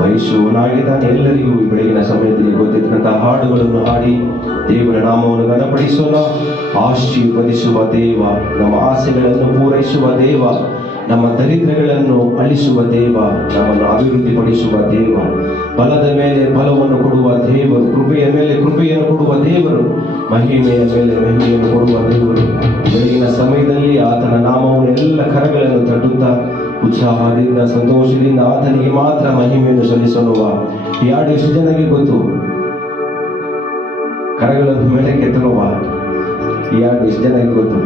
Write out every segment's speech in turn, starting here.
ಬಯಸುವನಾಗಿದ್ದಾನೆ. ಎಲ್ಲರಿಗೂ ಈ ಬೆಳಗಿನ ಸಮಯದಲ್ಲಿ ಗೊತ್ತಿರ್ತಕ್ಕಂತಹ ಹಾಡುಗಳನ್ನು ಹಾಡಿ ದೇವರ ನಾಮವನ್ನು ಘನಪಡಿಸೋಣ. ಆಶೀರ್ವದಿಸುವ ದೇವ, ನಮ್ಮ ಆಸೆಗಳನ್ನು ಪೂರೈಸುವ ದೇವ, ನಮ್ಮ ದರಿದ್ರಗಳನ್ನು ಅಳಿಸುವ ದೇವ, ನಮ್ಮನ್ನು ಅಭಿವೃದ್ಧಿಪಡಿಸುವ ದೇವ, ಬಲದ ಮೇಲೆ ಬಲವನ್ನು ಕೊಡುವ ದೇವರು, ಕೃಪೆಯ ಮೇಲೆ ಕೃಪೆಯನ್ನು ಕೊಡುವ ದೇವರು, ಮಹಿಮೆಯ ಮೇಲೆ ಮಹಿಮೆಯನ್ನು ಕೊಡುವ ದೇವರು. ಬೆಳಗಿನ ಸಮಯದಲ್ಲಿ ಆತನ ನಾಮವನ್ನು ಎಲ್ಲ ಕರಗಳನ್ನು ತಟ್ಟುತ್ತಾ ಉತ್ಸಾಹದಿಂದ ಸಂತೋಷದಿಂದ ಆತನಿಗೆ ಮಾತ್ರ ಮಹಿಮೆಯನ್ನು ಸಲ್ಲಿಸೋಣ. ಈ ಹಾಡು ಎಷ್ಟು ಜನರಿಗೆ ಗೊತ್ತು? ಕರಗಳನ್ನು ಮೇಲೆ ಕೆತ್ತಲುವ ಈ ಹಾಡು ಎಷ್ಟು ಜನರಿಗೆ ಗೊತ್ತು?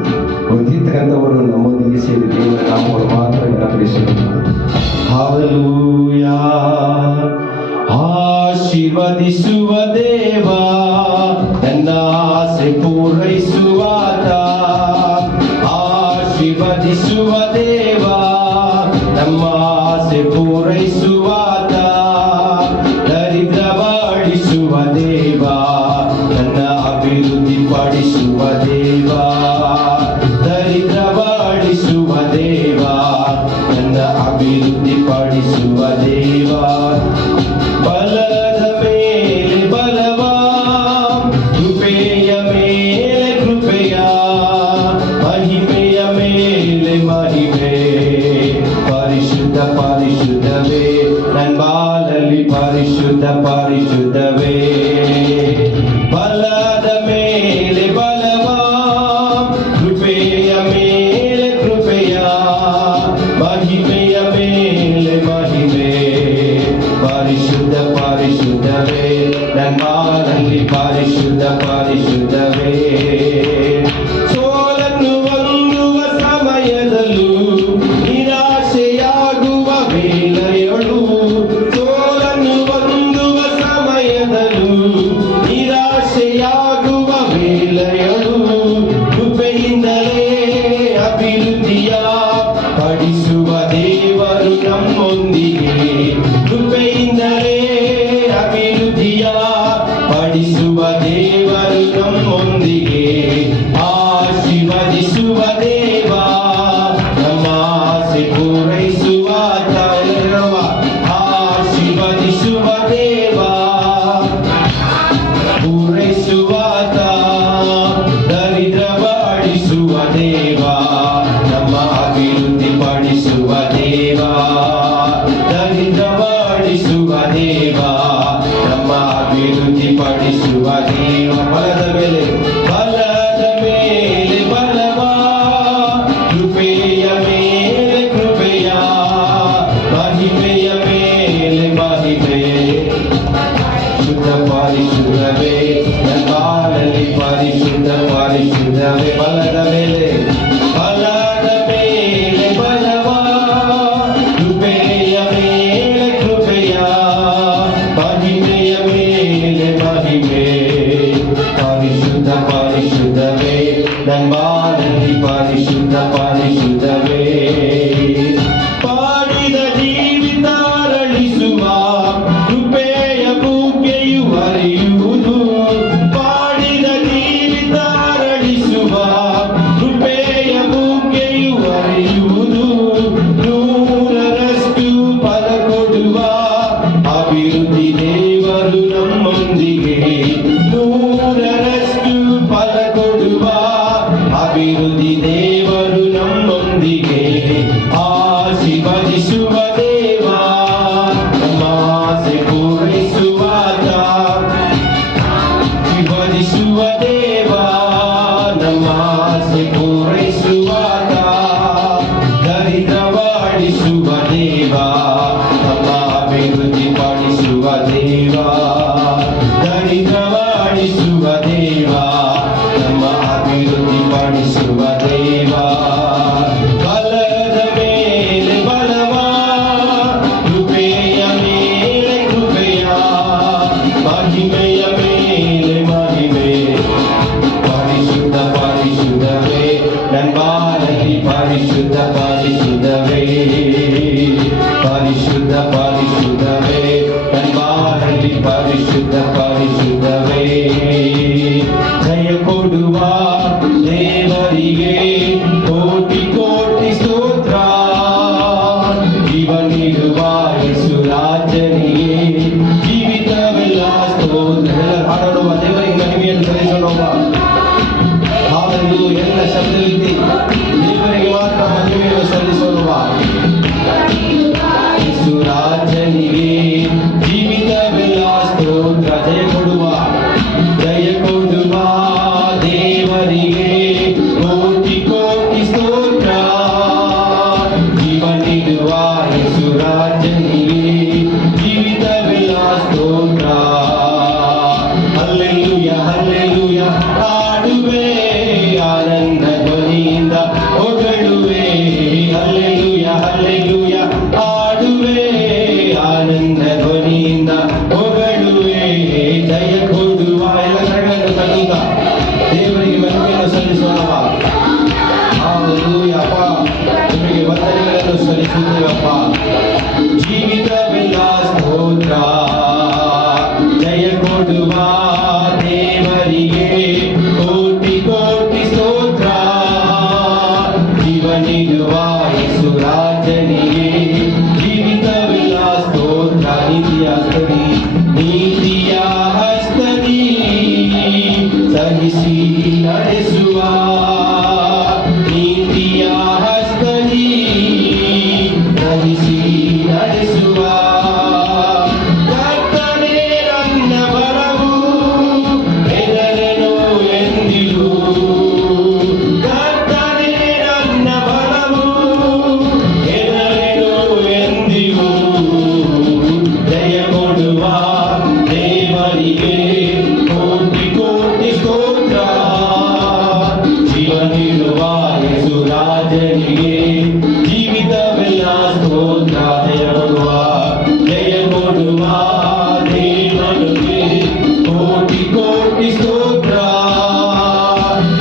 ಗೊತ್ತಿರ್ತಕ್ಕಂಥವರು ನಮ್ಮೊಂದಿಗೆ ಸೇರಿ ದೇವರ ನಾಮವನ್ನು ಮಾತ್ರ ಘನಪಡಿಸೋಣ. ಹಲ್ಲೆಲೂಯಾ. ಆಶೀರ್ವದಿಸುವ ದೇವ, ನನ್ನ ಆಸೆ ಪೂರೈಸುವಾತ. ಆಶೀರ್ವದಿಸುವ ದೇವ, ನಮ್ಮ ಆಸೆ ಪೂರೈಸುವಾತ. ದರಿದ್ರವಾಡಿಸುವ ದೇವ, ನನ್ನ ಅಭಿವೃದ್ಧಿ ಪಡಿಸುವ ದೇವ. ದರಿದ್ರವಾಡಿಸುವ ದೇವ, ನನ್ನ ಅಭಿವೃದ್ಧಿ ಪಡಿಸುವ ದೇವ. ಬಲದ ಮೇಲೆ ಬಲವ, ಕೃಪೆಯ ಮೇಲೆ ಕೃಪೆಯ, ಮಹಿಮೆಯ ಮೇಲೆ ಮಹಿಮೆ. ಪರಿಶುದ್ಧ ಪರಿಶುದ್ಧವೇ ನನ್ನ ಬಾಳಲ್ಲಿ ಪರಿಶುದ್ಧ ಪರಿಶುದ್ಧವೇ. ಬಲದ ಮೇಲೆ ಬಲವ, ಕೃಪೆಯ ಮೇಲೆ ಕೃಪೆಯ, ಮಹಿಮೆಯ ಮೇಲೆ ಮಹಿಮೆ. ಪರಿಶುದ್ಧ ಪರಿಶುದ್ಧವೇ ನನ್ನ ಬಾಳಲ್ಲಿ ಪರಿಶುದ್ಧ ಪರಿಶುದ್ಧವೇ. ಸೋಲನ್ನು ಹೊಂದುವ ಸಮಯದಲ್ಲೂ ನಿರಾಶೆಯಾಗುವ ವೇಳೆಯಳು. ಸೋಲನ್ನು ಹೊಂದುವ ಸಮಯದಲ್ಲೂ ನಿರಾಶೆಯಾಗುವ ವೇಳೆಯಳು. ಕೃಪೆಯಿಂದಲೇ ಅಭಿವೃದ್ಧಿಯ ಪಡಿಸುವ ದೇವರು ನಮ್ಮೊಂದಿಗೆ. ಕೃಪೆಯಿಂದಲೇ ಅಭಿವೃದ್ಧಿಯ ಪಡಿಸುವ ದೇವರು ನಮ್ಮೊಂದಿಗೆ. ಆಶೀರ್ವದಿಸುವ ದೇವ, ನಮ್ಮ ಆಸೆ ಪೂರೈಸುವಾತ. ಆಶೀರ್ವದಿಸುವ ದೇವ, ಪೂರೈಸುವಾತ. ದರಿದ್ರವಾಡಿಸುವ ದೇವ, ನಮ್ಮ ಅಭಿವೃದ್ಧಿ ಪಡಿಸುವ ದೇವ. ದರಿದ್ರವಾಡಿಸುವ ದೇವ, ನಮ್ಮ ಅಭಿವೃದ್ಧಿ ಪಡಿಸುವ ದೇವ. ಬಲದ ಮೇಲೆ ಬಲದ ಮೇಲೆ ಬಲವ, ಕೃಪೆಯ ಮೇಲೆ ಕೃಪೆಯ, ಮಹಿಮೆಯ ಮೇಲೆ ಮಹಿಮೆ. ಶುದ್ಧ ಪರಿಶುದ್ಧವೇ ನನ್ನ ಬಾಳಲ್ಲಿ ಪರಿಶುದ್ಧ ಪರಿಶುದ್ಧವೇ. ಬಲದ ಮೇಲೆ ಬಲದ ಮೇಲೆ ಬಲವ, ಕೃಪೆಯ ಮೇಲೆ ಕೃಪೆಯ, ಮಹಿಮೆಯ ಮೇಲೆ ಮಹಿಮೆ. ಪರಿಶುದ್ಧ ಪರಿಶುದ್ಧವೇ ನನ್ನ ಬಾಳಲ್ಲಿ ಪರಿಶುದ್ಧ ಪರಿಶುದ್ಧವೇ. ಪಾಡಿದ ಜೀವಿತ ಅರಳಿಸುವ ಕೃಪೆಯ ಬುಗ್ಗೆಯು ಹರಿಯುವುದು. ಪಾಡಿದ ಜೀವಿತ ಅರಳಿಸುವ ಕೃಪೆಯ ಬುಗ್ಗೆಯು ಹರಿಯುವುದು. ನೂರರಷ್ಟು ಫಲ ಕೊಡುವ ಅಭಿವೃದ್ಧಿ ದೇವರು ನಮ್ಮೊಂದಿಗೆ. ನೂರರಷ್ಟು ಫಲ ಕೊಡುವ ಅಭಿವೃದ್ಧಿ ದೇವರು ನಮ್ಮೊಂದಿಗೆ. ಆಶೀರ್ವದಿಸುವ ದೇವ, ನಮ್ಮ ಆಸೆ ಪೂರೈಸುವಾತ. ಆಶೀರ್ವದಿಸುವ ದೇವ, ನಮ್ಮ ಆಸೆ ಪೂರೈಸುವಾತ. ದರಿದ್ರವಾಡಿಸುವ ದೇವ, ನಮ್ಮ ಅಭಿವೃದ್ಧಿ ಪಡಿಸುವ ದೇವ. ದರಿದ್ರವಾಡಿಸುವ ದೇವ, ನಮ್ಮ ಅಭಿವೃದ್ಧಿ ಪಡಿಸುವ ದೇವ. ಬಲದ ಮೇಲೆ ಬಲವ, ಕೃಪೆಯ ಮೇಲೆ ಕೃಪೆಯ, ಮಹಿಮೆಯ ಮೇಲೆ ಮಹಿಮೆ. ಪರಿಶುದ್ಧ ಪರಿಶುದ್ಧವೇ ನನ್ನ ಬಾಳಲ್ಲಿ ಪರಿಶುದ್ಧ ಪರಿಶುದ್ಧವೇ. ಪರಿಶುದ್ಧ ಪರಿಶುದ್ಧವೇ ನನ್ನ ಬಾಳಲ್ಲಿ ಪರಿಶುದ್ಧ ಪರಿಶುದ್ಧವೇ. ಜಯ ಕೊಡುವ ದೇವರಿಗೆ ಕೋಟಿ ಕೋಟಿ ಸ್ತೋತ್ರ. ಜೀವ ನೀಡುವ ಯೇಸು ರಾಜನಿಗೆ ನೀತಿಯ ಹಸ್ತದಿ, ನೀತಿಯ ಹಸ್ತದಿ ಸಹಿಸಿ ನಡೆಸುವ, ನೀತಿಯ ಹಸ್ತದಿ ಸಹಿಸಿ ನಡೆಸುವ. ಕರ್ತನೇ ನನ್ನ ಬಲವು, ಹೆದರೆನು ಎಂದಿಗೂ. ಕರ್ತನೇ ನನ್ನ ಬಲವು, ಹೆದರೆನು ಎಂದಿಗೂ. ಜಯ ಕೊಡುವ ದೇವರಿಗೆ ಕೋಟಿ ಕೋಟಿ ಸ್ತೋತ್ರ. ಜೀವ ನೀಡುವ ಯೇಸು ರಾಜನಿಗೆ ಜೀವಿತವೆಲ್ಲ ಸ್ತೋತ್ರ. ಜಯ ಕೊಡುವ ದೇವರಿಗೆ ಕೋಟಿ ಕೋಟಿ ಸ್ತೋತ್ರ.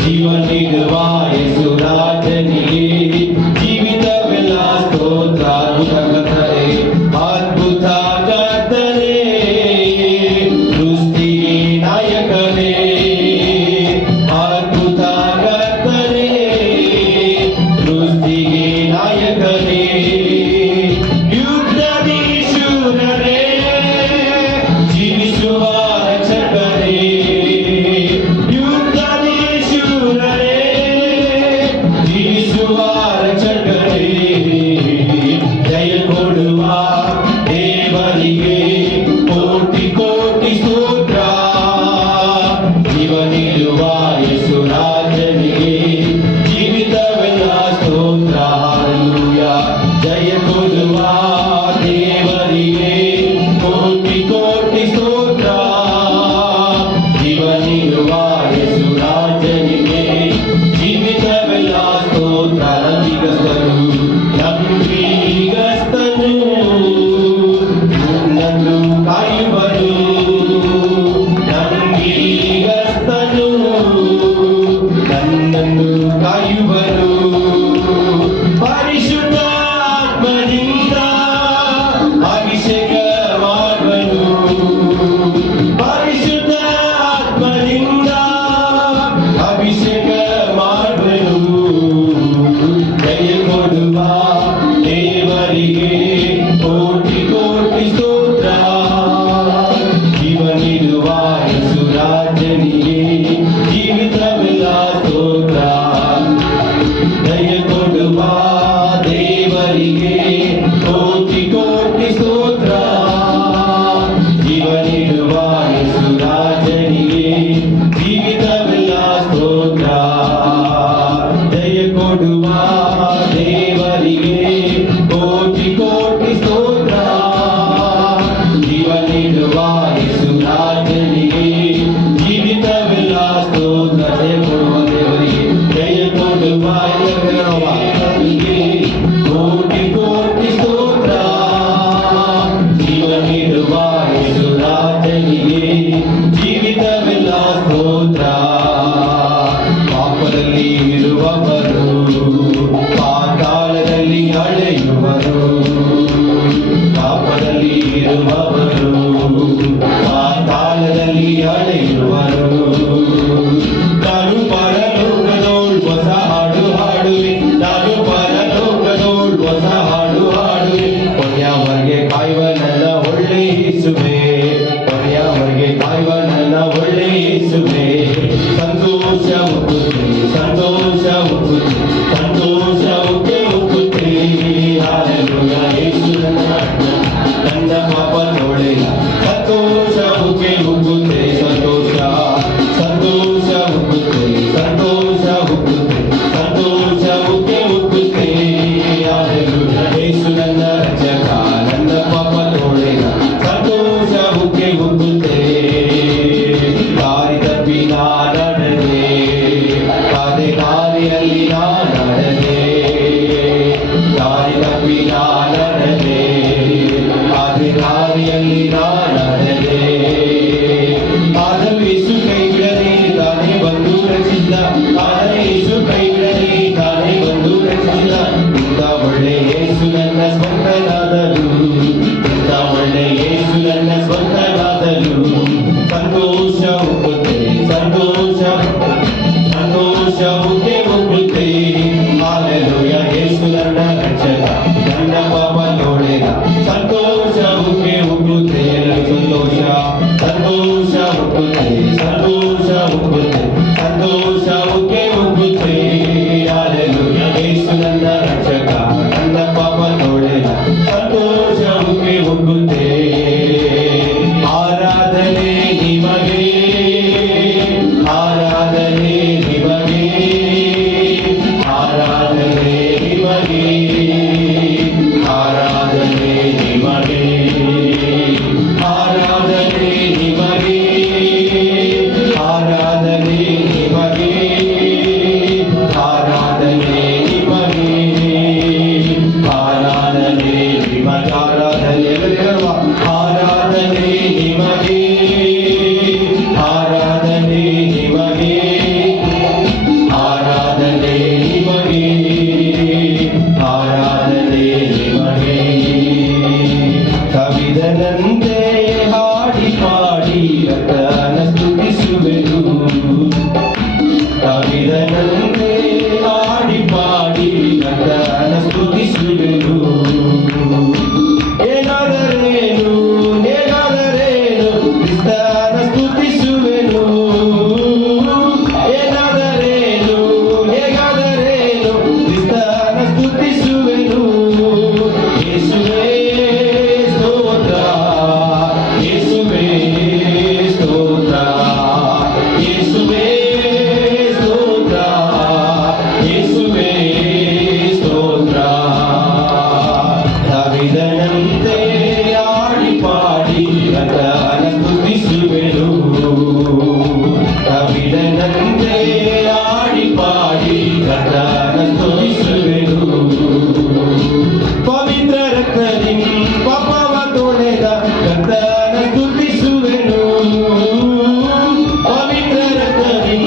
ಜೀವ ನೀಡುವ ಯೇಸು ರಾಜನಿಗೆ ಜೀವಿತವೆಲ್ಲ ಸ್ತೋತ್ರ. ಅದ್ಭುತ ಕರ್ತನೇ, ಸೃಷ್ಟಿಗೆ ನಾಯಕನೇ. ಅದ್ಭುತ ಕರ್ತನೇ, ಸೃಷ್ಟಿಗೆ ನಾಯಕನೇ. ಯುದ್ಧದಿ ಶೂರನೇ, ಜೀವಿಸುವ ರಕ್ಷಕನೇ. ಯುದ್ಧದಿ ಶೂರನೇ, ಜೀವಿಸುವ ರಕ್ಷಕನೇ. ಜಯ ಕೊಡುವ ದೇವರಿಗೆ ಕೋಟಿ ಕೋಟಿ ಸ್ತೋತ್ರ. ಜೀವ ನೀಡುವ ಯೇಸು ರಾಜನಿಗೆ ಜೀವಿತವೆಲ್ಲ ಸ್ತೋತ್ರ. ಹಲ್ಲೆಲೂಯಾ. ಜಯ ಕೊಡುವ ದೇವರಿಗೆ ಕೋಟಿ ಕೋಟಿ ಸ್ತೋತ್ರ. ಜೀವ ನೀಡುವ ಯೇಸು ರಾಜನಿಗೆ ಜೀವಿತವೆಲ್ಲ ಸ್ತೋತ್ರ. ನಂಬಿಗಸ್ತನು ನನ್ನನ್ನು ಕಾಯುವನು. ನಂಬಿಗಸ್ತನು ನನ್ನನ್ನು ಕಾಯುವನು. ಪರಿಶುದ್ಧ ಆತ್ಮದಿಂದ ಅಭಿಷೇಕ ಮಾಡುವನು. ಪರಿಶುದ್ಧ ಆತ್ಮದಿಂದ ಅಭಿಷೇಕ ಮಾಡುವನು. ಜಯ ಕೊಡುವ ದೇವರಿಗೆ ಕೋಟಿ ಕೋಟಿ ಸ್ತೋತ್ರ. ಜೀವ ನೀಡುವ ಯೇಸು ರಾಜನಿಗೆ ಜೀವಿತವೆಲ್ಲ ಸ್ತೋತ್ರ. ಜಯ ಕೊಡುವ ದೇವರಿಗೆ ಕೋಟಿ ಕೋಟಿ ಸ್ತೋತ್ರ. ಜೀವ ನೀಡುವ ಯೇಸು ರಾಜನಿಗೆ ಜೀವಿತವೆಲ್ಲ ಸ್ತೋತ್ರ. ಜಯ ಕೊಡುವ ದೇವರಿಗೆ ಕೋಟಿ ಕೋಟಿ ಸ್ತೋತ್ರ. ಜೀವ ನೀಡುವ ಯೇಸು ರಾಜನಿಗೆ ಜೀವಿತವೆಲ್ಲ ಸ್ತೋತ್ರ. ಜಯ ಕೊಡುವ ದೇವರಿಗೆ, ಜಯ ಕೊಡುವ ದೇವರಿಗೆ ಕೋಟಿ ಕೋಟಿ ಸ್ತೋತ್ರ. ಜೀವ ನೀಡುವ ಯೇಸು ರಾಜನಿಗೆ ಜೀವಿತವೆಲ್ಲ ಸ್ತೋತ್ರ. ಪಾಪದಲ್ಲಿ ಇರುವವರು ಪಾತಾಳದಲ್ಲಿ ಅಳೆಯುವರು. ಪಾಪದಲ್ಲಿ ಇರುವವರು ಪಾತಾಳದಲ್ಲಿ ಅಳೆಯುವರು. ನಾನು ಪರಲೋಕದೋಳ್ ಹೊಸ ಹಾಡು ಹಾಡುವೆ. ನಾನು ಪರಲೋಕದೋಳ್ ಹೊಸ ಹಾಡು ಹಾಡುವೆ. ಕೊನೆಯವರೆಗೆ ಕಾಯುವ ನನ್ನ ಒಳ್ಳೆ ಯೇಸುವೆ. ಕೊನೆಯವರೆಗೆ ಕಾಯುವ ನನ್ನ ಒಳ್ಳೆ ಯೇಸುವೆ. ಸಂತೋಷ ಉಕ್ಕುತ್ತೆ, ಸಂತೋಷ ಉಕ್ಕುತ್ತೆ, ಸಂತೋಷ ಉಕ್ಕುತ್ತೆ. ಹಲ್ಲೆಲೂಯಾ. ಯೇಸು ನನ್ನ ಪಾಪ ನೋಡಿಲ್ಲ. ಸಂತೋಷ ಉಕ್ಕುತ್ತೆ, ಸಂತೋಷ ಸಂತೋಷ ಉಕ್ಕುತ್ತೆ, ಸಂತೋಷ ಉಕ್ಕುತ್ತೆ, ಸಂತೋಷ ಉಕ್ಕುತ್ತೆ. ಹಲ್ಲೆಲೂಯಾ. ಯೇಸು ನನ್ನ ರಕ್ಷಕ, ನನ್ನ ಪಾಪ ನೋಡಿಲ್ಲ. ಸಂತೋಷ ಉಕ್ಕುತ್ತೆ. ದಾರಿ ತಪ್ಪಿ ನಾನಡೆ, ಅದೇ ದಾರಿಯಲ್ಲಿ ನಾನಡೆ. ದಾರಿ ತಪ್ಪಿ ನಾನಡೆ, ಅದೇ ದಾರಿಯಲ್ಲಿ ನಾನಡೆ. ಆದರೂ ಯೇಸು ಕೈ ಬಿಡದೆ ತಾನೇ ಬಂದು ರಚಿಸಿದ. ಆದರೆ ಯೇಸು ಕೈ ಬಿಡದೆ ತಾನೇ ಬಂದು ರಚಿಸಿದ. ಇಂಥ ಒಳ್ಳೆ ಯೇಸು ನನ್ನ ಸ್ವಂತನಾದನು. ಇಂಥ ಒಳ್ಳೆ ಯೇಸು ನನ್ನ ಸ್ವಂತನಾದನು. ಸಂತೋಷ ಉಕ್ಕುತ್ತೆ, ಸಂತೋಷ ಸಂತೋಷ ಉಕ್ಕುತ್ತೆ. ಹಲ್ಲೆಲೂಯಾ. ಯೇಸು ನನ್ನ ರಕ್ಷಕ, ನನ್ನ ಪಾಪ ನೋಡಿದ. ಸಂತೋಷ ಉಕ್ಕುತ್ತೆ. ಸಂತೋಷ ಉಕ್ಕುತ್ತೆ, ಸಂತೋಷ ಉಕ್ಕುತ್ತೆ, ಸಂತೋಷಕ್ಕೆ ಉಕ್ಕುತ್ತೆ. ಹಲ್ಲೆಲೂಯಾ. ಯೇಸು ನನ್ನ ರಕ್ಷಕ, ನನ್ನ ಪಾಪ ತೊಳೆದ, ಸಂತೋಷಕ್ಕೆ ಉಕ್ಕುತ್ತೆ. ಆರಾಧನೆ ನಿಮಗೆ, ಆರಾಧನೆ ನಿಮಗೆ, ಆರಾಧನೆ ನಿಮಗೆ, ಆರಾಧನೆ ನಿಮಗೆ, ಆರಾಧನೆ ನಿಮಗೆ, ಆರಾಧನೆ ನಿಮಗೆ, ಆರಾಧನೆ ನಿಮಗೆ, ಆರಾಧನೆ ನಿಮಗೆ, ಆರಾಧನೆ ಹೇಳುವ ಆರಾಧನೆ ನಿಮಗೆ, ಆರಾಧನೆ ನಿಮಗೆ, ಆರಾಧನೆ ನಿಮಗೆ, ಆರಾಧನೆ ನಿಮಗೆ. ಕವಿದನಂತೆ ಹಾಡಿ ಪಾಡಿ ಕರ್ತನ ಸ್ತುತಿಸುವೆನು, ಕವಿದನಂತೆ ಹಾಡಿ ಪಾಡಿ ಕರ್ತನ ಸ್ತುತಿಸುವೆನು. ಏನಾದರೇನು ಹೇಗಾದರೇನು ಕ್ರಿಸ್ತನ ಸ್ತುತಿಸುವೆನು, ಏನಾದರೇನು ಹೇಗಾದರೇನು ಕ್ರಿಸ್ತನ ಸ್ತುತಿಸುವೆನು. ಯೇಸುವೇ ಸ್ತೋತ್ರ, ಯೇಸುವೇ ಸ್ತೋತ್ರ, ಯೇಸುವೇ ಸ್ತೋತ್ರ, ಯೇಸುವೇ ಸ್ತೋತ್ರ. ದಾವೀದನಂತೆ ಹಾಡಿ ಪಾಡಿ ಕರ್ತನ ಸ್ತುತಿಸುವೆನು, ದಾವೀದನಂತೆ ಹಾಡಿ ಪಾಡಿ ಕರ್ತನ ಸ್ತುತಿಸುವೆನು. ಪವಿತ್ರ ರಕ್ತದಿ ಪಾಪವ ತೊಳೆದ ಕರ್ತನ ಸ್ತುತಿಸುವೆನು, ಪವಿತ್ರ ರಕ್ತದಿ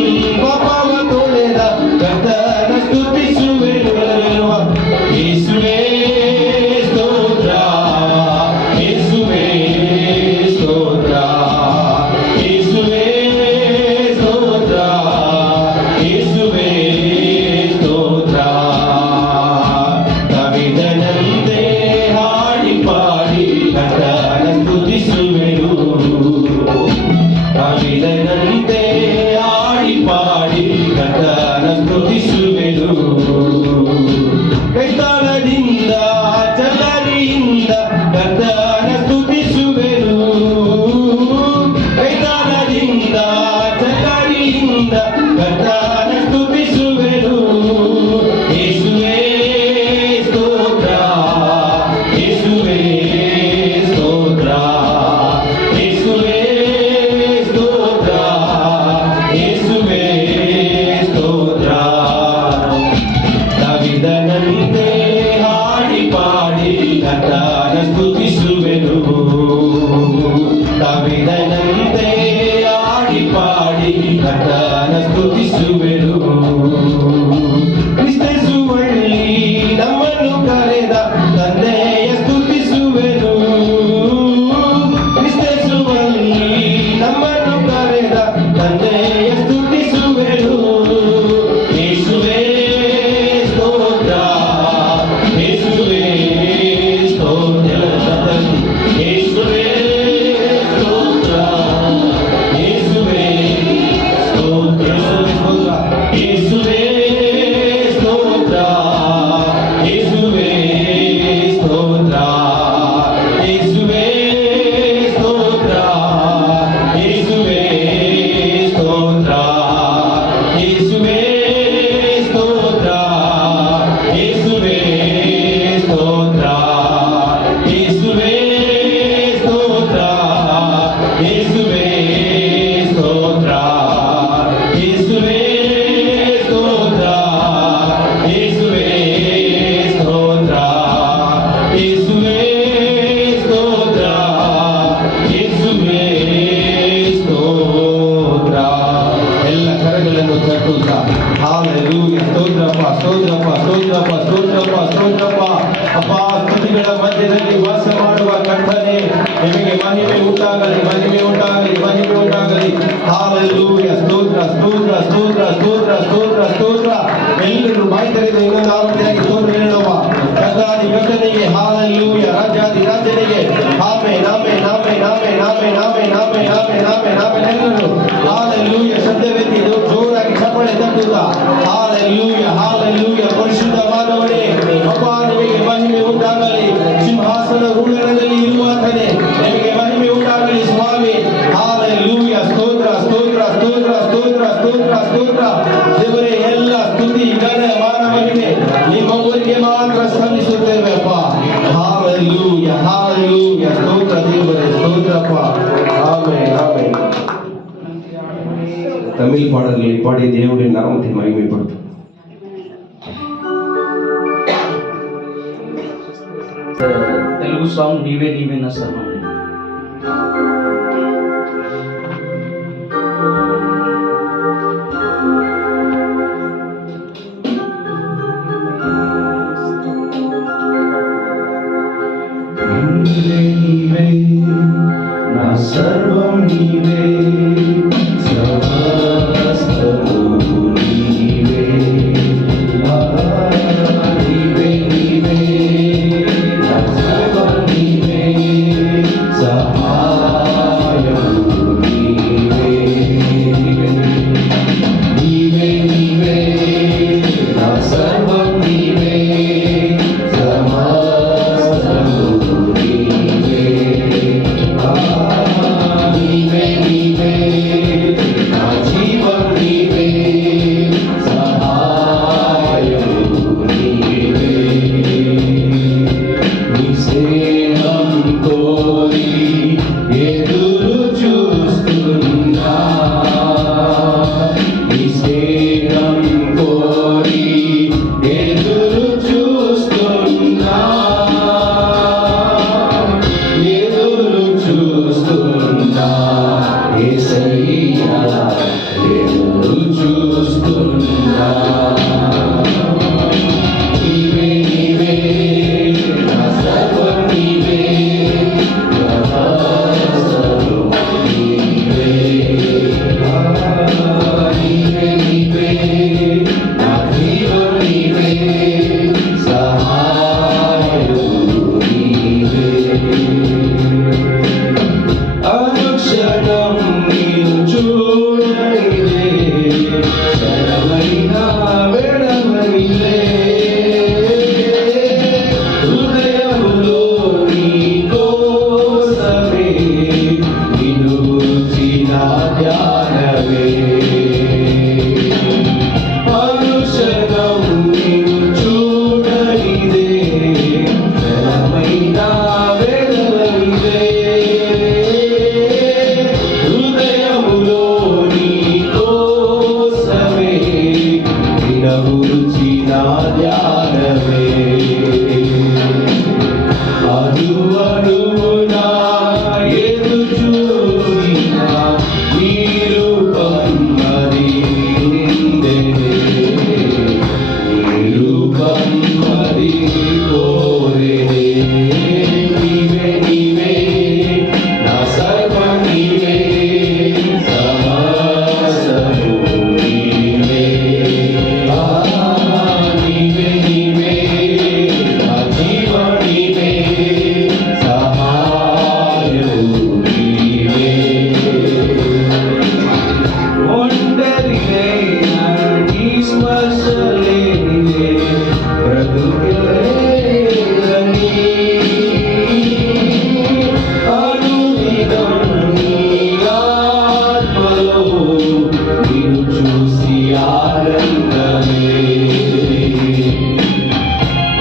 ಪಾಪವ ತೊಳೆದ ಕರ್ತನ ಸ್ತುತಿಸುವೆನು. ಯೇಸುವೇ ಸ್ತೋತ್ರ, ಯೇಸುವೇ ಸ್ತೋತ್ರ, ಯೇಸುವೇ ಸ್ತೋತ್ರ, ಯೇಸುವೇ ಸ್ತೋತ್ರ. ಕವಿದನಂತೆ ಹಾಡಿ ಪಾಡಿ ಕರ್ತನ ಸ್ತುತಿಸುವೆನು, ಕವಿದನಂತೆ ಹಾಡಿ ಪಾಡಿ ಕರ್ತನ ಸ್ತುತಿಸುವೆನು. ಕೈತಾಳದಿಂದ ಚಲ್ಲರಿಯಿಂದ ಕರ್ತನ ಸ್ತುತಿಸುವೆನು, ಕೈತಾಳದಿಂದ ಚಲ್ಲರಿಯಿಂದ ಕರ್ತನ ಸ್ತುತಿಸುವೆನು. ಯೇಸುವೇ ಸ್ತೋತ್ರ, ಯೇಸುವೇ ಸ್ತೋತ್ರ, ಯೇಸುವೇ ಸ್ತೋತ್ರ, ಯೇಸುವೇ ಸ್ತೋತ್ರ. ದಾವೀದನಂತೆ ಹಾಡಿ ಪಾಡಿ ಕರ್ತನ ಸ್ತುತಿಸುವೆನು, ದಾವೀದನಂತೆ ಹಾಡಿ ಪಾಡಿ ಕರ್ತನ ಸ್ತುತಿಸುವೆನು. ಕ್ರಿಸ್ತೇಸುವಳ್ಳಿ ನಮ್ಮನ್ನು ಕರೆದ ತಂದೆಯ ಸ್ತುತಿಸುವೆನು, ಕ್ರಿಸ್ತೇಸುವಳ್ಳಿ ನಮ್ಮನ್ನು ಕರೆದ ತಂದೆಯ ಸ್ತುತಿಸುವೆನು. ಯೇಸುವೇ ಸ್ತೋತ್ರ, ಯೇಸುವೇ ಸ್ತೋತ್ರ, ಯೇಸುವೇ ಸ್ತೋತ್ರ, ಯೇಸುವೇ ಸ್ತೋತ್ರ, ಯೇಸುವೇ ಸ್ತೋತ್ರ, ಯೇಸುವೇ ಸ್ತೋತ್ರ, ಯೇಸುವೇ ಸ್ತೋತ್ರ, ಯೇಸುವೇ ಸ್ತೋತ್ರ, ಯೇಸುವೇ ಸ್ತೋತ್ರ, ಯೇಸುವೇ ಸ್ತೋತ್ರ, ಯೇಸುವೇ ಸ್ತೋತ್ರ, ಯೇಸುವೇ ಸ್ತೋತ್ರ, ಯೇಸುವೇ ಸ್ತೋತ್ರ, ಯೇಸುವೇ ಸ್ತೋತ್ರ, ಯೇಸುವೇ ಸ್ತೋತ್ರ, ಯೇಸುವೇ ಸ್ತೋತ್ರ. ಎಲ್ಲ ಕರಗಳನ್ನು ತಟ್ಟುತ್ತಾ ಹಲ್ಲೆಲೂಯಾ. ಸ್ತೋತ್ರಪ್ಪ, ಸ್ತೋತ್ರಪ್ಪ, ಸ್ತೋತ್ರಪ್ಪ, ಸ್ತೋತ್ರಪ್ಪ, ಸ್ತೋತ್ರಪ್ಪ. ಅಪ್ಪ, ಸ್ತುತಿಗಳ ಮಧ್ಯದಲ್ಲಿ ವಾಸ ಮಾಡುವ ಕರ್ತನೇ, ನಿಮಗೆ ಮಹಿಮೆ ಉಂಟಾಗಲಿ, ಮಹಿಮೆ ಉಂಟಾಗಲಿ, ಮಹಿಮೆ ಉಂಟಾಗಲಿ. ಹಲ್ಲೆಲೂಯಾ. ಸ್ತೋತ್ರ, ಸ್ತೋತ್ರ, ಸ್ತೋತ್ರ, ಸ್ತೋತ್ರ, ಸ್ತೋತ್ರ, ಸ್ತೋತ್ರ. ಎಲ್ಲರೂ ಬಾಯಿ ತೆರೆದು ಇನ್ನೊಂದು ಆವೃತ್ತಿಯಾಗಿ ಸ್ತೋತ್ರ ಹೇಳುವ ಕರ್ತಾದಿ ಕರ್ತನಿಗೆ. ಹಲ್ಲೆಲೂಯಾ. ರಾಜಾದಿ ರಾಜನಿಗೆ. Amen, amen, amen, amen, amen, amen, amen, amen. ಎಲ್ಲರೂ ಹಾಲೆಲೂಯ ಶಬ್ದವೆತ್ತಿ ಜೋರಾಗಿ ಚಪ್ಪಾಳೆ ತಟ್ಟುತ್ತಾ ಹಾಲೆಲೂಯ ಹಾಲೆಲೂಯ ಪರಿಶುದ್ಧವಾದವನೇ ಅಪ್ಪ ನಿಮಗೆ ಮಹಿಮೆ ಉಂಟಾಗಲಿ ಸಿಂಹಾಸನ ರೂಢಗಳಲ್ಲಿ ಇರುವಾತನೇ ನಿಮಗೆ ಮಹಿಮೆ ಉಂಟಾಗಲಿ ಸ್ವಾಮಿ ಹಾಲೆಲೂಯ ಸ್ತೋತ್ರ ಸ್ತೋತ್ರ ಸ್ತೋತ್ರ ಸ್ತೋತ್ರ ಸ್ತೋತ್ರ ಸ್ತೋತ್ರ ದೇವರೇ ಎಲ್ಲ ಸ್ತುತಿ ಘನ ಮಾನ ಮಹಿಮೆ ನಿಮ್ಮೊಬ್ಬರಿಗೆ ಮಾತ್ರ ಸಲ್ಲಿಸುತ್ತೇವೆ ಅಪ್ಪ ಹಾಲೆಲೂಯ ಹಾಲೆಲೂಯ ಸ್ತೋತ್ರ ದೇವರೇ ಸ್ತೋತ್ರಪ್ಪ ஆமென் ஆமென் தமிழ் பாடல்களை பாடி தேவனுடைய நாமத்தை மகிமைப்படுத்தும் తెలుగు సాంగ్ నీవే నీవే నా సర్వం. నీవే నీవే నా సర్వం నీవే సమస్తము నీవే నీవే నీవే నా సర్వం నీవే సహాయము నీవే నీవే నీవే నా సర్వం నీవే సమస్తము నీవే నీవే నీవే నా జీవం నీవే సహాయము నీవే నీ స్నేహం కోరి ఎదురు చూస్తున్నా నీ స్నేహం కోరి ఎదురు చూస్తున్నా ఎదురు చూస్తున్నా యేసయ్యా ఎదురు చూస్తున్నా నీవే నీవే నా సర్వం నీవే సమస్తము నీవే నీవే నీవే నా జీవం నీవే సహాయము నీవే అనుక్షణం నీవు చూడనిదే శరమైన వెడవనిదే హృదయములో నీ కోసమే నిన్ను గూర్చిన ధ్యానమే అనుక్షణం నీవు చూడనిదే శరమైన వెడవనిదే హృదయములో నీ కోసమే వినగూర్చిన ధ్యానమే అడువడువునా ఎదురు చూచిన నీ రూపం మరి నిందెనే నీ రూపం మరి కోరెనే నీవే నీవే నా సర్వం నీవే సమస్తము నీవే నీవే నీవే నా జీవం నీవే సహాయము నీవే ఒంటరినైనా నీ స్పర్శ లేనిదే బ్రతుకులేదని అనుదినం నీ ఆత్మలో నిన్ను చూసి ఆనందమే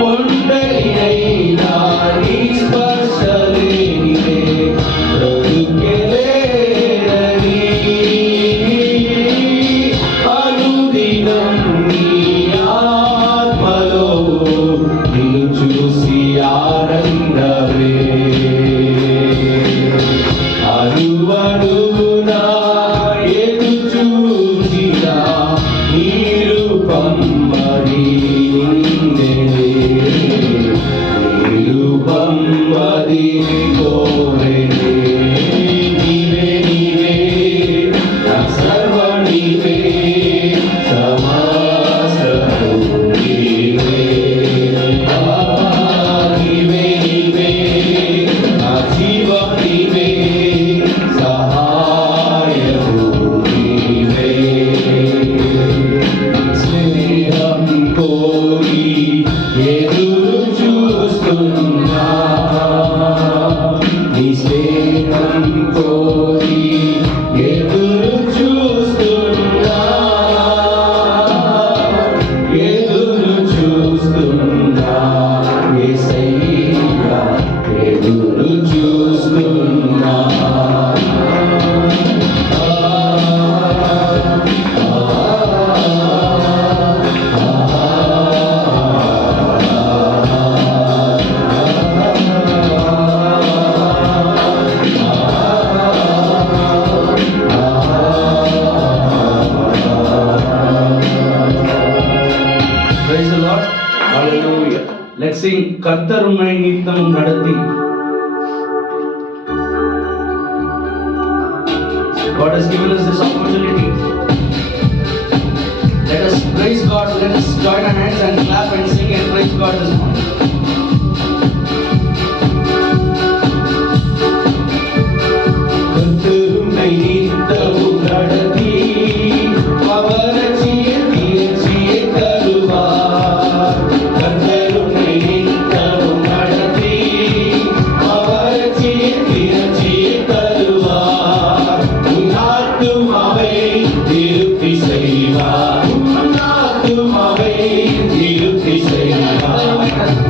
ఒంటరినైనా నీ స్పర్శ లేనిదే బ్రతుకులేదని అనుదినం నీ ఆత్మలో నిన్ను చూసి ఆనందమే అడువడువునా ఎదురు చూచిన నీ రూపం మరి నిందెనే నీ రూపం మరి కోరెనే నీవే నీవే నా సర్వం నీవే సమస్తము నీవే నీవే నీవే నా జీవం నీవే సహాయము கர்த்தர் உன்னை நித்தமும் நடத்தி. God has given us this opportunity. Let us praise God. Let us join our hands and clap and sing and praise God this morning. கர்த்தருமை நித்தமும் நடத்தி அவர் ரட்சியை தருவார். கர்த்தருமை நித்தமும் நடத்தி அவர் ரட்சியை தருவார். உன் ஆத்துமாவை திருப்தி செய்வார். உன் ஆத்துமாவை திருப்தி செய்வார்.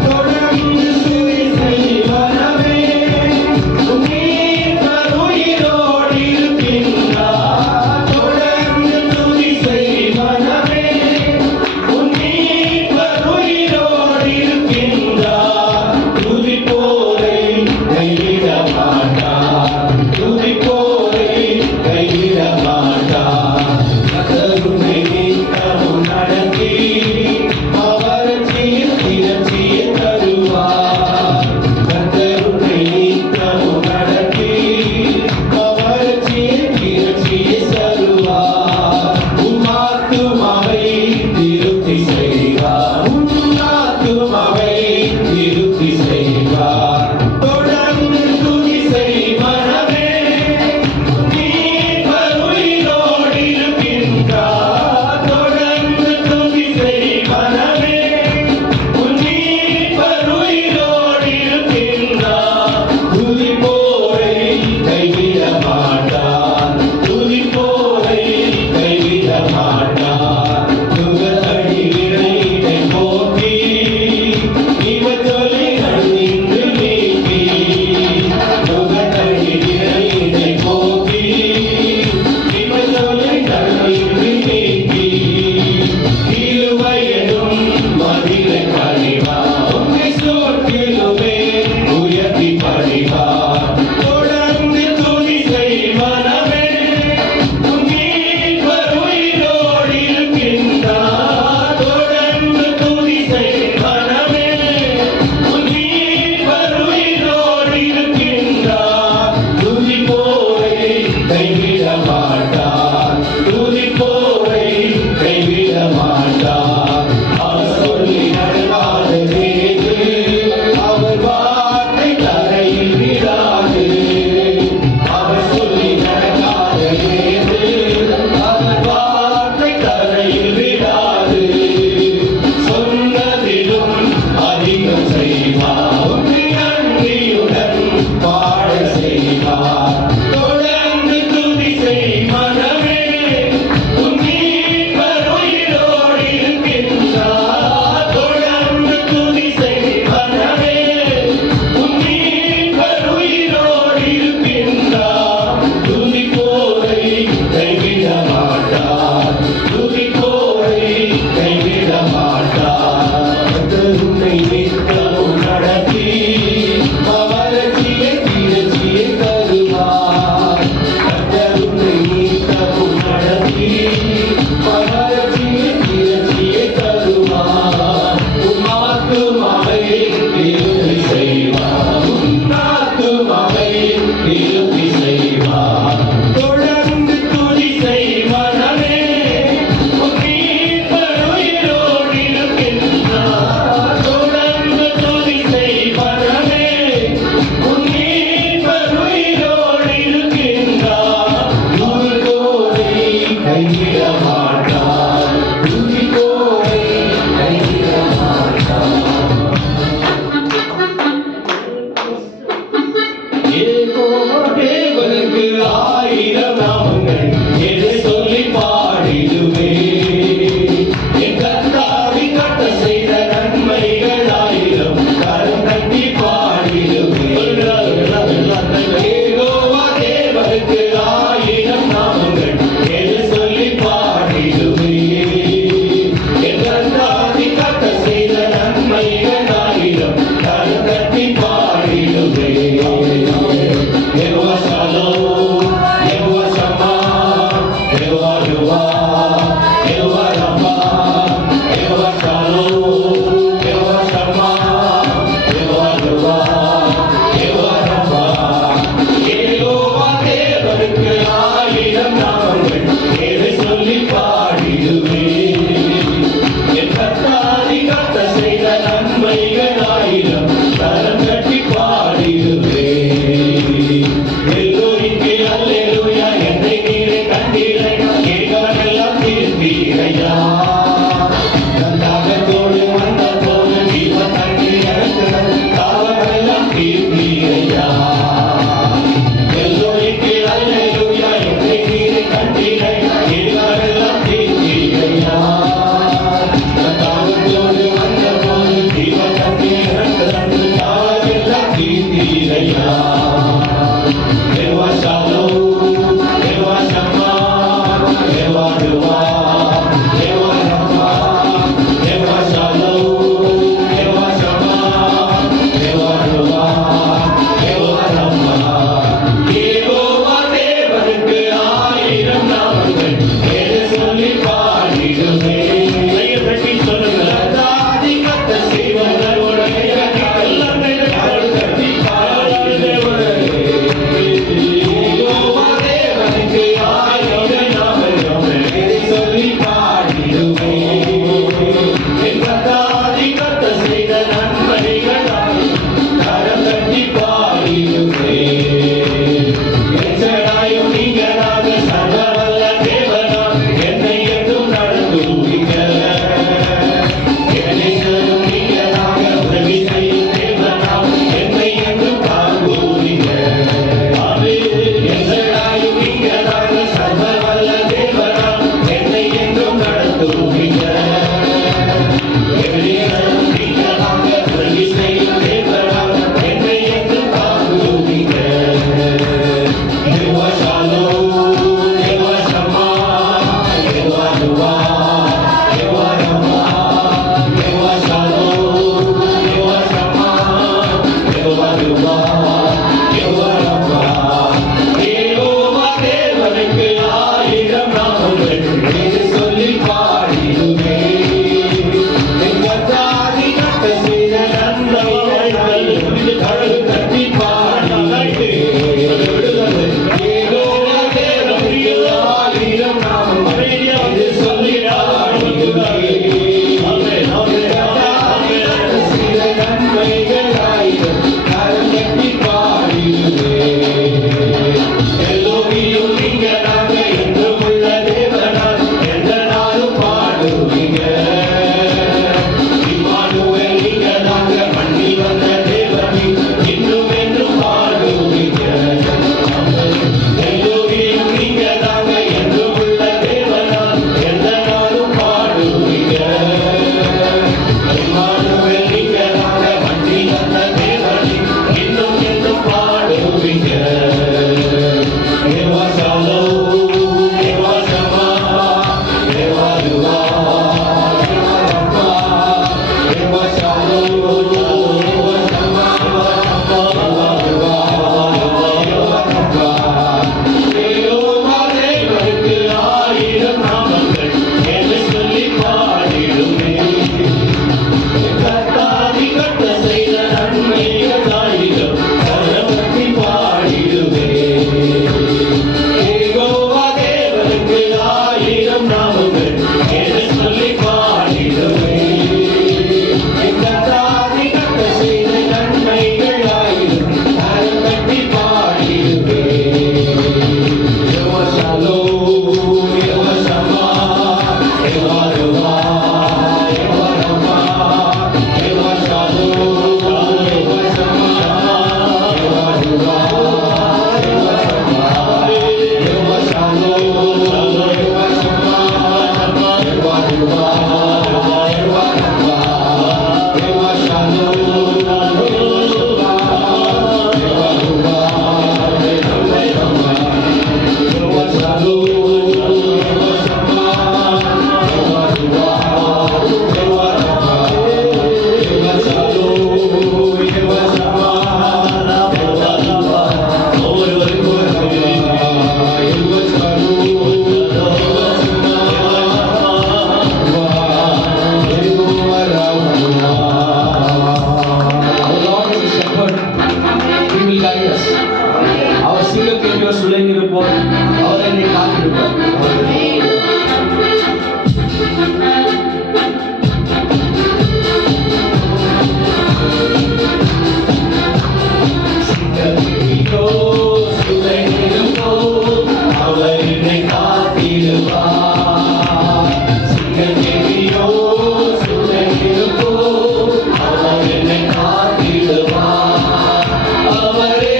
அவரே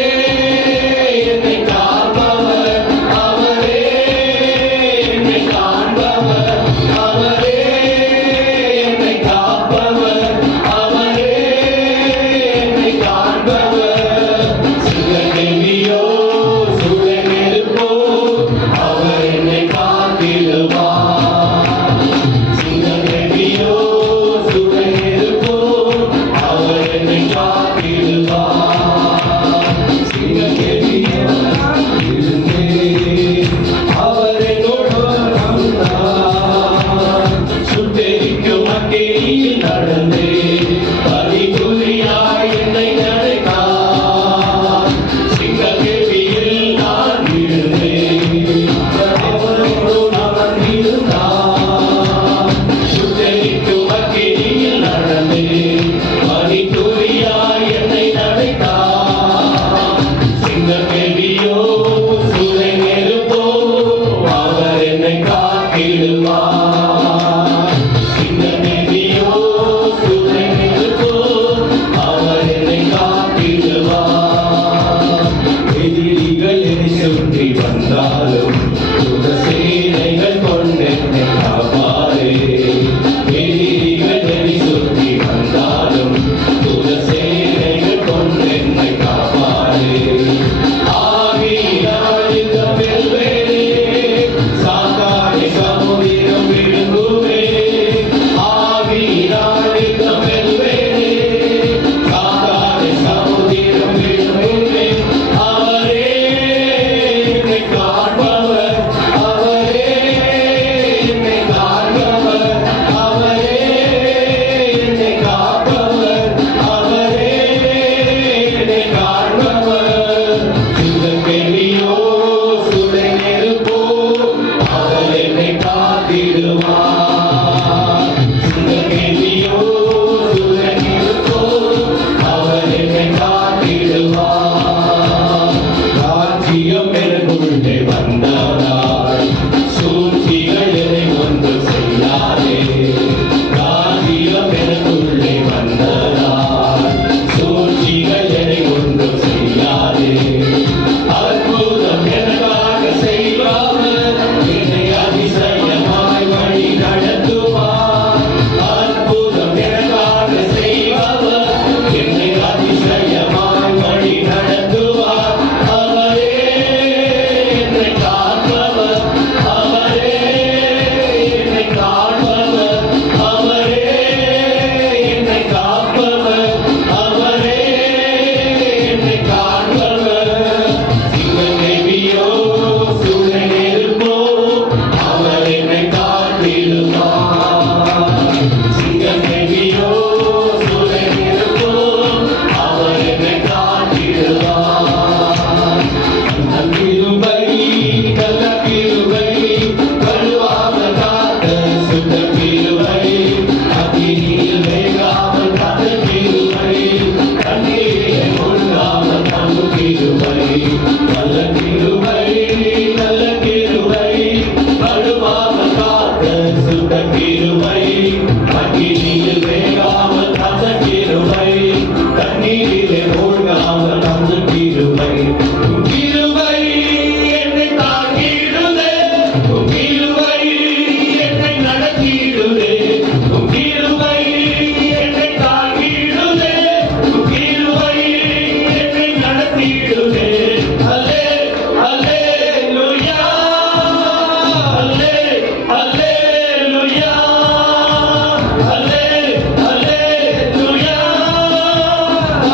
என்னை காப்பவர் வந்தாலும் தூத சேனைகள் கொண்டென்னை காப்பாரே. எதிரிகள் என்னை சுற்றி வந்தாலும் தூத சேனைகள் கொண்டென்னை காப்பாரே. ஆவியினால் யுத்தம் வெல்வேனே, சாத்தானை சமுதிரம் விழுங்குவே. ஆவியினால் யுத்தம் வெல்வேனே, சாத்தானை சமுதிரம் விழுங்குவே. அவரே என்னை காண்பவர், அவரே என்னை காண்பவர், அவரே என்னை காப்பவர், அவரே என்னை காண்பவர். சிங்கக்கெளியோ சுடை நெருப்போ அவர் என்னை காத்திடுவார். சிங்கக்கெளியோ சுடை நெருப்போ அவர் என்னை காத்திடுவார். ராஜ்யம் எனக்குள்ளே வந்ததால் சூழ்ச்சிகள் என்னை ஒன்றும் செய்யாதே. ராஜ்யம் எனக்குள்ளே வந்ததால் சூழ்ச்சிகள் என்னை ஒன்றும் செய்யாதே. அற்புதம் எனக்காக செய்வார், என்னை அதிசயமாய் வழி நடத்துவார். அற்புதம் எனக்காக செய்வார், என்னை அதிசயமாய் வழி நடத்துவார். அவரே என்னை காப்பவர், அவரே என்னை காப்பவர், அவரே என்னை காப்பவர், அவரே என்னை காப்பவர். சிங்கக்கெளியோ சுடை நெருப்போ அவர் என்னை காத்திடுவார். சிங்கக்கெளியோ சுடை நெருப்போ அவர் என்னை காத்திடுவார். நல்ல கிருபை, நல்ல கிருபை, வழுவாமல் காத்த சுத்த கிருபை, அக்கினியில் வேகாமல் காத்த கிருபை, கண்ணீரிலே மூழ்காமல் தங்கும் கிருபை. நல்ல கிருபை, நல்ல கிருபை, வழுவாமல் காத்த சுத்த கிருபை, அக்கினியில் வேகாமல் காத்த கிருபை, கண்ணீரிலே மூழ்காமல் தங்கும் கிருபை. உம் கிருபை என்னை தாங்கிடுதே, உம் கிருபை என்னை நடத்திடுதே, உம் கிருபை என்னை தாங்கிடுதே, உம் கிருபை என்னை நடத்திடுதே. அல்லே அல்லேலூயா, அல்லே அல்லேலூயா, அல்லே அல்லேலூயா,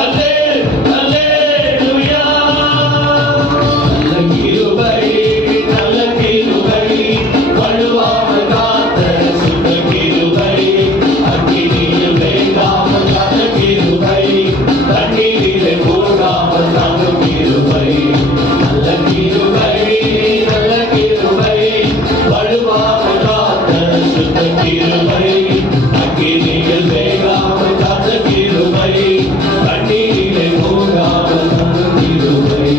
அல்லே அல்லேலூயா. நல்ல கிருபை, நல்ல கிருபை, வழுவாமல் காத்த சுத்த கிருபை, அக்கினியில் வேகாமல் காத்த கிருபை, தண்ணீரிலே மூழ்காமல் தாங்கும் கிருபை. நல்ல கிருபை, நல்ல கிருபை, வழுவாமல் காத்த சுத்த கிருபை, அக்கினியில் வேகாமல் காத்த கிருபை, தண்ணீரிலே மூழ்காமல் தாங்கும் கிருபை.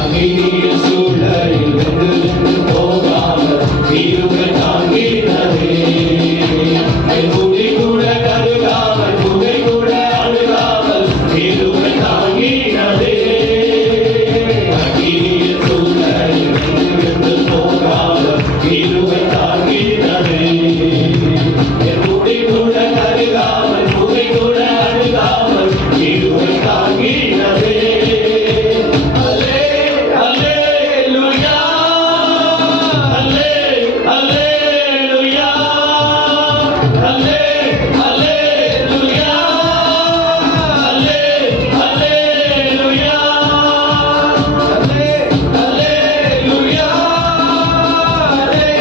அக்கினியில் சூழலில் வென்று வென்று போகாமல் கிருபை தாங்கினதே. என் முடி கூட கருகாமல், புகை கூட அழுகாமல் கிருபை தாங்கினதே. அக்கினியில் சூழலில் வென்று வென்று போகாமல் கிருபை தாங்கினதே. என் முடி கூட கருகாமல், புகை கூட அழுகாமல் கிருபை தாங்கினதே. அல்லே அல்லேலூயா, அல்லே அல்லேலூயா, அல்லே அல்லேலூயா, அல்லே அல்லேலூயா, அல்லே அல்லேலூயா, அல்லே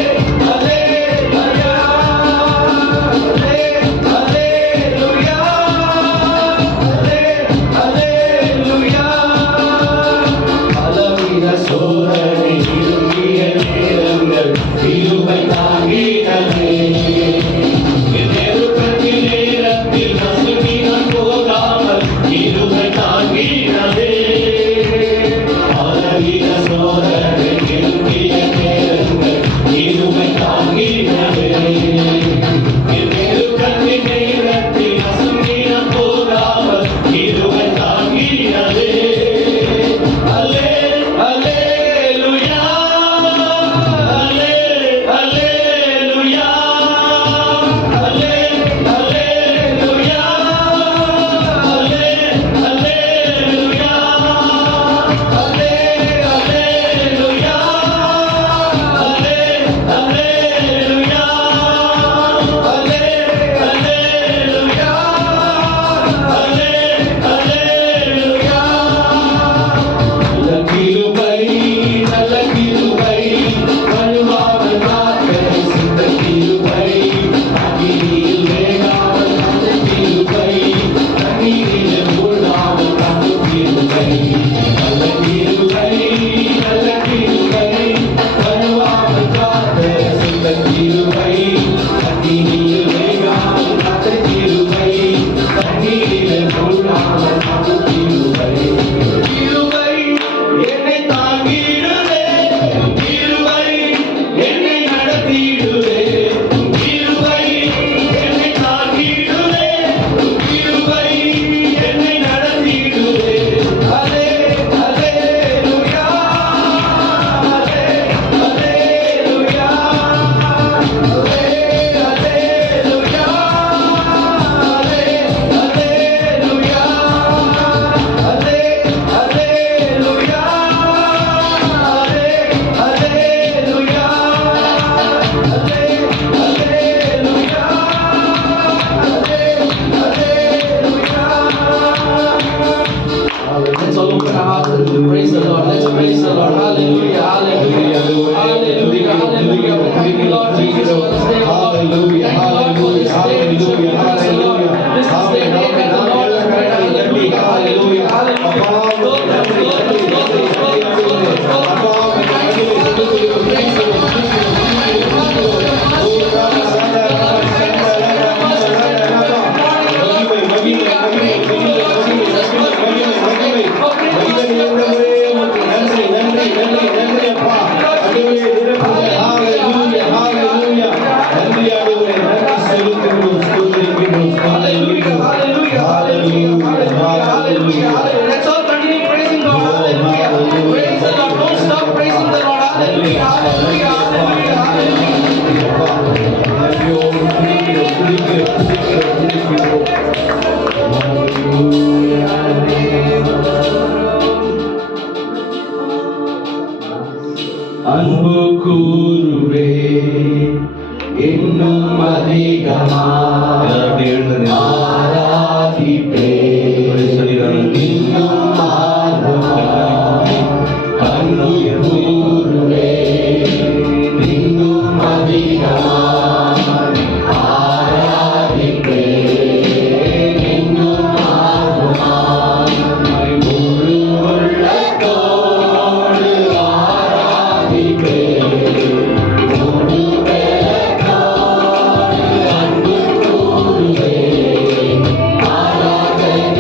அன்பு கூறுவே இன்னும் அதிகமாக ஆராதிப்பே இன்னும் ஆர்வமாக அன்பு கூறுவே இன்னும் அதிகமாக ஆராதிப்பே இன்னும் ஆர்வமாக முழு உள்ளத்தோடு ஆராதிப்பே முழு பலத்தோடு அன்பு கூறுவே ஆராதனை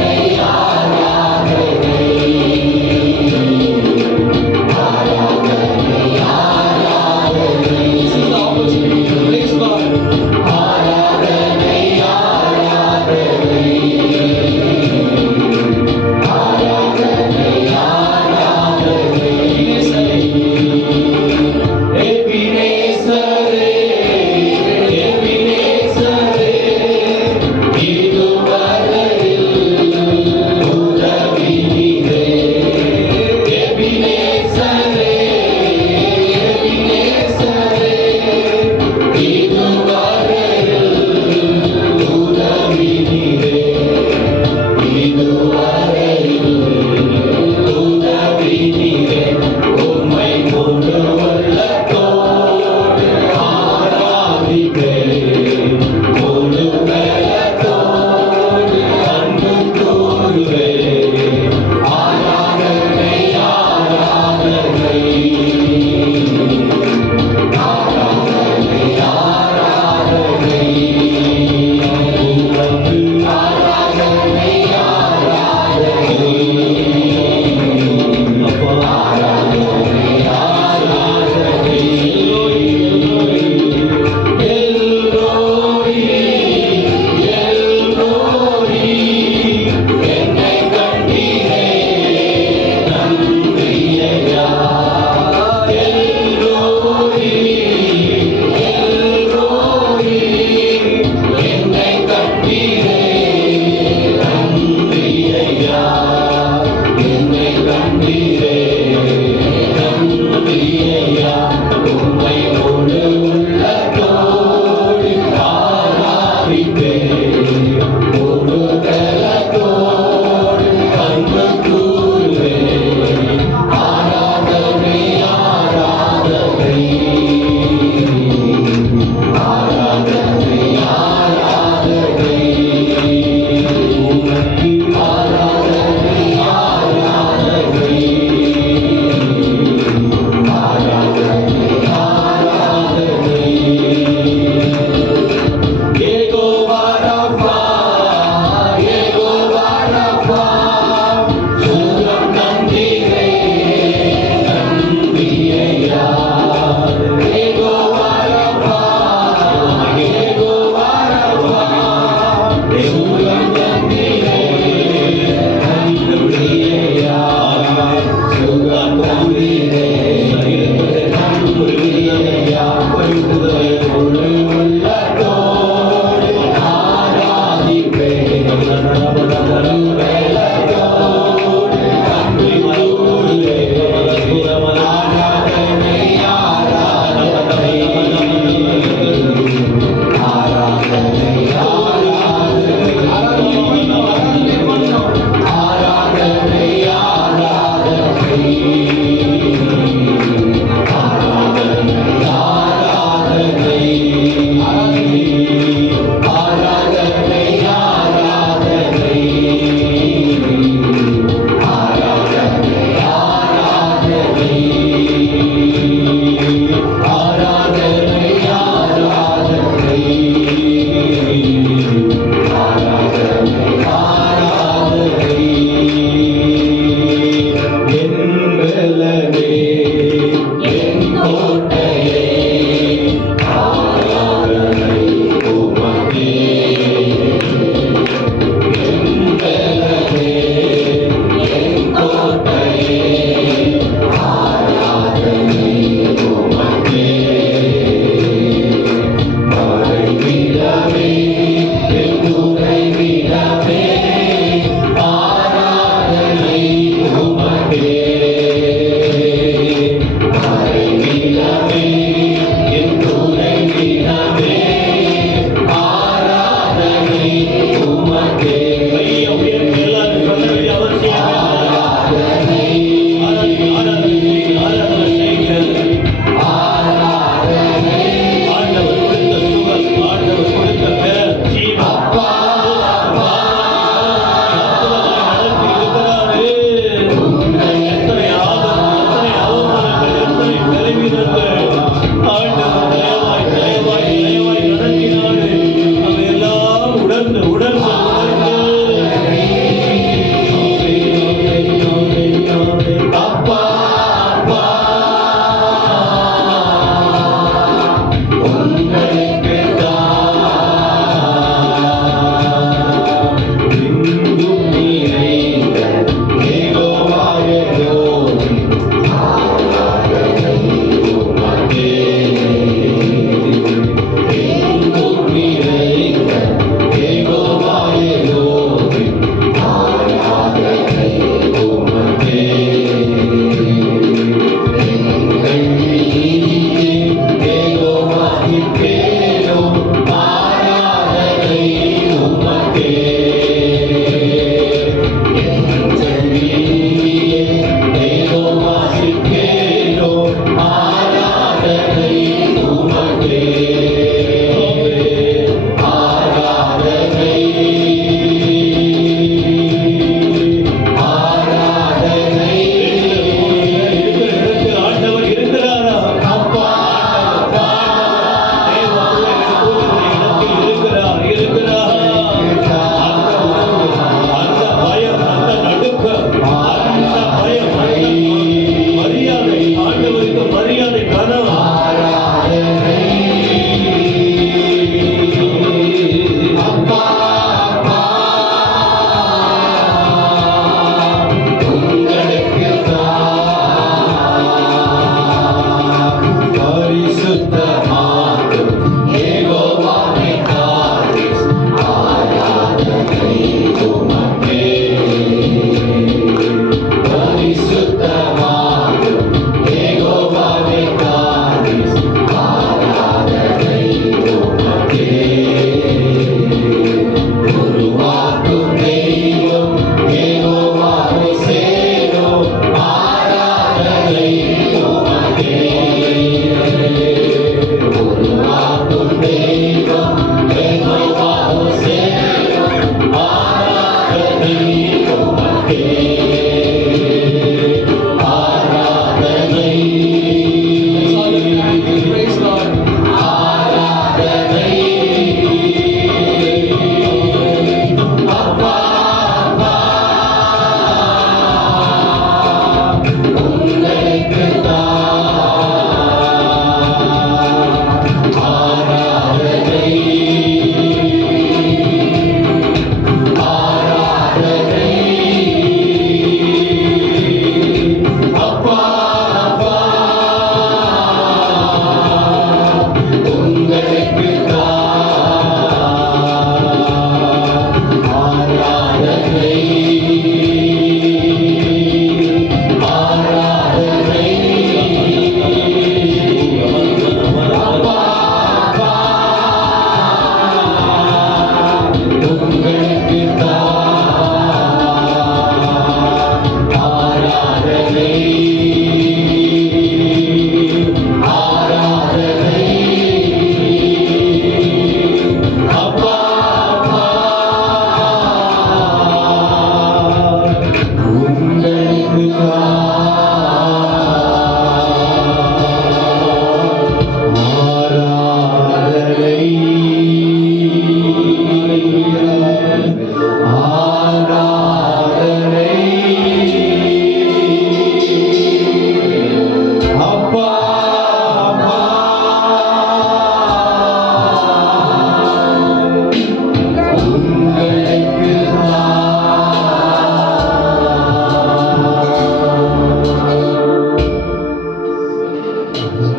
Thank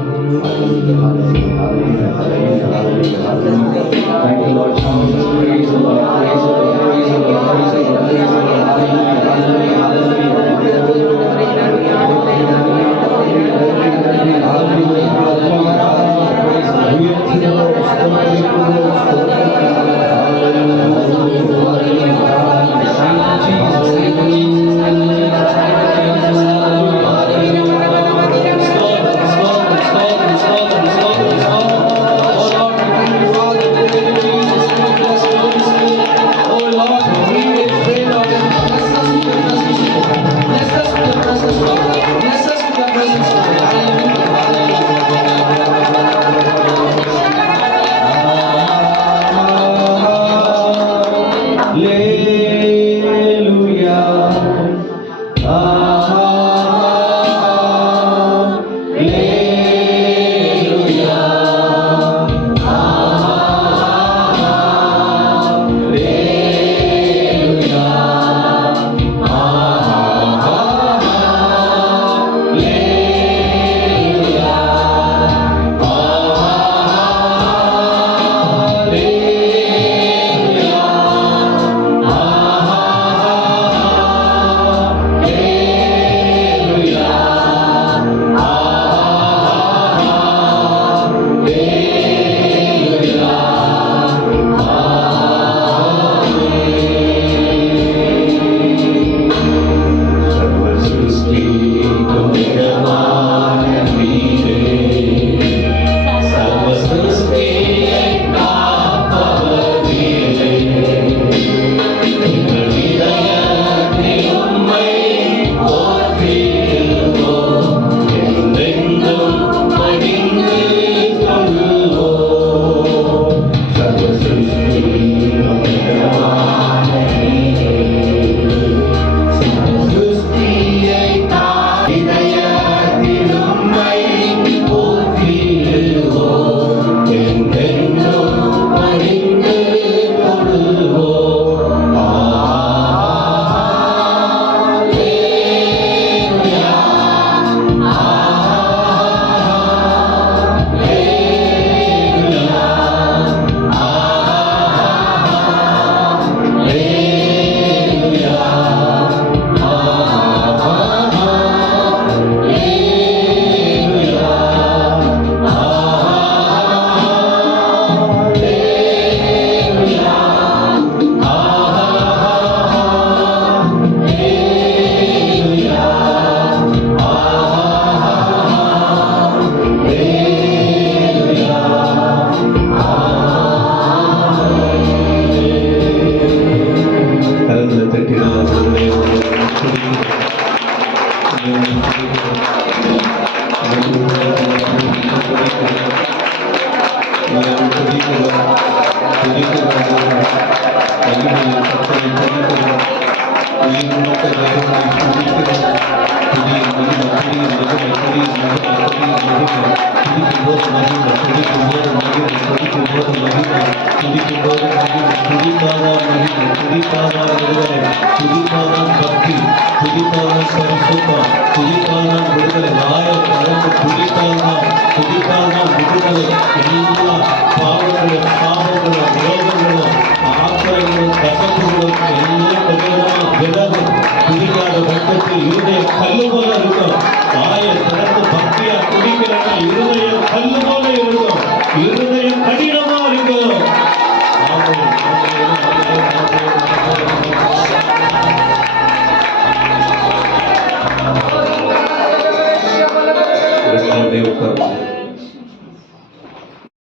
you, Lord Jesus. Praise the Lord. Praise the Lord. Praise the Lord. Praise the Lord. Praise the Lord. Hallelujah. துதிப்பான விடுதலை நாய பரந்து துதிப்பான